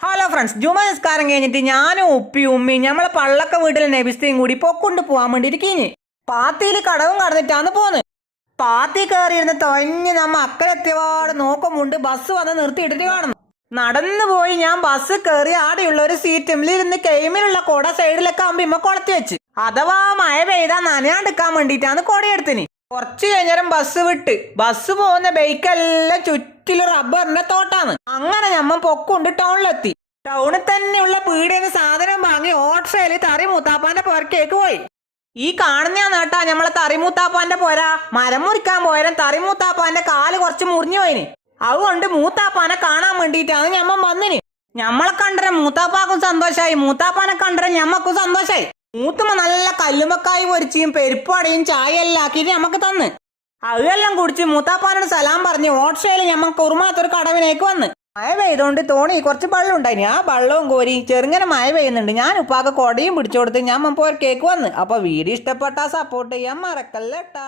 Hello friends, ജുമ നിസ്കാരം കഴിഞ്ഞിട്ട് ഞാനും ഉമ്മയും നമ്മളെ പള്ളക്ക വീട്ടിലെ നബിസ്തയും കൂടി പൊക്കൊണ്ട് പോകാൻ വേണ്ടിയിട്ട് കീഞ്ഞ് പാത്തിയിൽ കടവും കടന്നിട്ടാന്ന് പോന്ന്. പാത്തി കയറിയിരുന്ന് തൊഞ്ഞ് നമ്മ അക്കരെത്തിയപാട് നോക്കുമുണ്ട് ബസ് വന്ന് നിർത്തിയിട്ടിട്ട് കാണുന്നു. നടന്നു പോയി ഞാൻ ബസ് കയറി ആടെയുള്ള ഒരു സീറ്റിമിലിരുന്ന് കെയിമിലുള്ള കൊട സൈഡിലൊക്കെ ആകുമ്പോ കൊളത്തി വെച്ച് അഥവാ മഴ പെയ്താ നനയാണ്ടിക്കാൻ വേണ്ടിയിട്ടാണ് കൊടയെടുത്തിന്. കുറച്ചു കഴിഞ്ഞേരം ബസ് വിട്ട് ബസ് പോകുന്ന ബൈക്കെല്ലാം ചുറ്റിലും റബ്ബറിന്റെ തോട്ടാണ്. അങ്ങനെ ഞമ്മ പൊക്കൊണ്ട് ടൗണിലെത്തി. ടൗണിൽ തന്നെയുള്ള പീടിയെന്ന് സാധനം വാങ്ങി ഓട്ടോയിൽ തറി മൂത്താപ്പാന്റെ പുറക്കേക്ക് പോയി. ഈ കാണുന്ന നേട്ടാ ഞമ്മളെ തറിമൂത്താപ്പാന്റെ പോരാ. മരം മുറിക്കാൻ പോയാലും തറിമൂത്താപ്പാന്റെ കാല് കുറച്ച് മുറിഞ്ഞു പോയിന്. അതുകൊണ്ട് മൂത്താപ്പാനെ കാണാൻ വേണ്ടിയിട്ടാണ് ഞമ്മ വന്നിന്. ഞമ്മളെ കണ്ടരം മൂത്താപ്പാക്കും സന്തോഷായി, മൂത്താപ്പാനെ കണ്ടരം ഞമ്മക്കും സന്തോഷായി. മൂത്തുമ്മ നല്ല കല്ലുമക്കായി പൊരിച്ചും പെരുപ്പടയും ചായ എല്ലാം ആക്കിയിട്ട് ഞമ്മക്ക് തന്ന്. അതെല്ലാം കുടിച്ച് മൂത്താപ്പാനോട് സലാം പറഞ്ഞ് ഓട്ടോയിൽ ഞമ്മക്ക് ഉറുമാത്തൊരു കടവിനേക്ക് വന്ന്. മഴ പെയ്തോണ്ട് തോണി കുറച്ച് വെള്ളം ഉണ്ടായിന്. ആ വെള്ളവും കോരി ചെറുങ്ങനെ മഴ പെയ്യുന്നുണ്ട്. ഞാൻ ഉപ്പാക്ക് കൊടയും പിടിച്ചു കൊടുത്ത് ഞാൻ കേക്ക് വന്ന്. അപ്പൊ വീഡിയോ ഇഷ്ടപ്പെട്ടാ സപ്പോർട്ട് ചെയ്യാൻ മറക്കല്ലേട്ടാ.